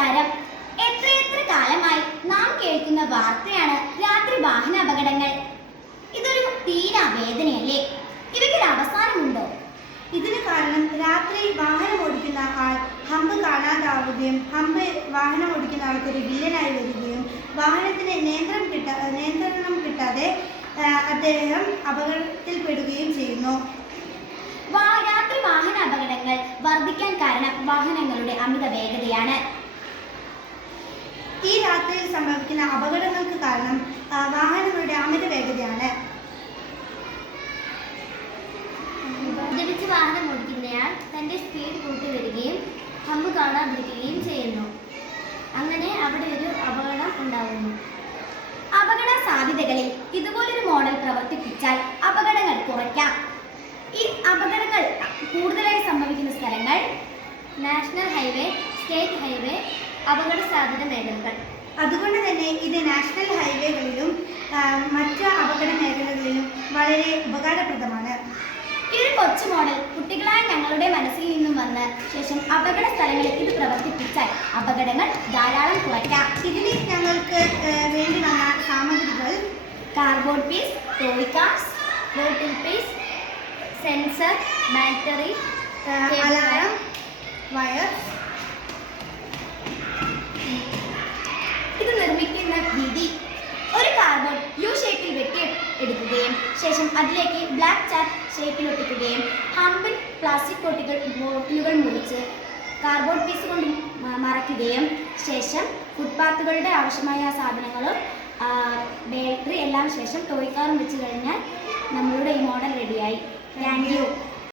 നമസ്കാരം. എത്രയെത്ര കാലമായി നാം കേൾക്കുന്ന വാർത്തയാണ് രാത്രി വാഹന അപകടങ്ങൾ. ഇതൊരു തീരാ വേദനയല്ലേ? ഇവയ്ക്കൊരു അവസാനമുണ്ടോ? ഇതിന് കാരണം രാത്രി വാഹനം ഓടിക്കുന്ന ആൾ ഹമ്പ് കാണാതാവുകയും ഹമ്പ് വാഹനം ഓടിക്കുന്ന ആൾക്കൊരു വില്ലനായി വരികയും വാഹനത്തിന് നിയന്ത്രണം കിട്ടാതെ അദ്ദേഹം അപകടത്തിൽപ്പെടുകയും ചെയ്യുന്നു. രാത്രി വാഹന അപകടങ്ങൾ വർദ്ധിക്കാൻ കാരണം വാഹനങ്ങളുടെ അമിത വേഗതയാണ്. ഈ രാത്രിയിൽ സംഭവിക്കുന്ന അപകടങ്ങൾക്ക് കാരണം വാഹനങ്ങളുടെ അമിത വേഗതയാണ്. മദ്യപിച്ച് വാഹനം ഓടിക്കുന്നയാൾ തൻ്റെ സ്പീഡ് കൂട്ടി വരികയും ഹമ്പ് കാണാതിരിക്കുകയും ചെയ്യുന്നു. അങ്ങനെ അവിടെ ഒരു അപകടം ഉണ്ടാകുന്നു. അപകട സാധ്യതകളിൽ ഇതുപോലൊരു മോഡൽ പ്രവർത്തിപ്പിച്ചാൽ അപകടങ്ങൾ കുറയ്ക്കാം. ഈ അപകടങ്ങൾ കൂടുതലായി സംഭവിക്കുന്ന സ്ഥലങ്ങൾ നാഷണൽ ഹൈവേ, സ്റ്റേറ്റ് ഹൈവേ, അപകട സാധ്യത മേഖലകൾ. അതുകൊണ്ട് തന്നെ ഇത് നാഷണൽ ഹൈവേകളിലും മറ്റ് അപകട മേഖലകളിലും വളരെ ഉപകാരപ്രദമാണ്. ഈ ഒരു കൊച്ചു മോഡൽ കുട്ടികളായ ഞങ്ങളുടെ മനസ്സിൽ നിന്നും വന്ന് ശേഷം അപകട സ്ഥലങ്ങളിൽ ഇത് പ്രവർത്തിപ്പിച്ചാൽ അപകടങ്ങൾ ധാരാളം കുറയ്ക്കാം. ഇതിന് ഞങ്ങൾക്ക് വേണ്ടി വന്ന സാമഗ്രികൾ cardboard pieces, toy cars, bottle pieces, sensor, battery, alarm, wire. ഇത് നിർമ്മിക്കുന്ന രീതി: ഒരു കാർബോർഡ് യു ഷേപ്പിൽ വെട്ടി എടുക്കുകയും ശേഷം അതിലേക്ക് ബ്ലാക്ക് ചാക്ക് ഷേപ്പിൽ ഒട്ടിക്കുകയും ഹമ്പിൽ പ്ലാസ്റ്റിക് ബോട്ടിലുകൾ മുറിച്ച് കാർബോർഡ് പീസ് കൊണ്ട് മറയ്ക്കുകയും ശേഷം ഫുട്പാത്തുകളുടെ ആവശ്യമായ സാധനങ്ങളും ബാറ്ററി എല്ലാം ശേഷം ടോയ് കാറും വെച്ച് കഴിഞ്ഞാൽ നമ്മളുടെ ഈ മോഡൽ റെഡിയായി. Thank you.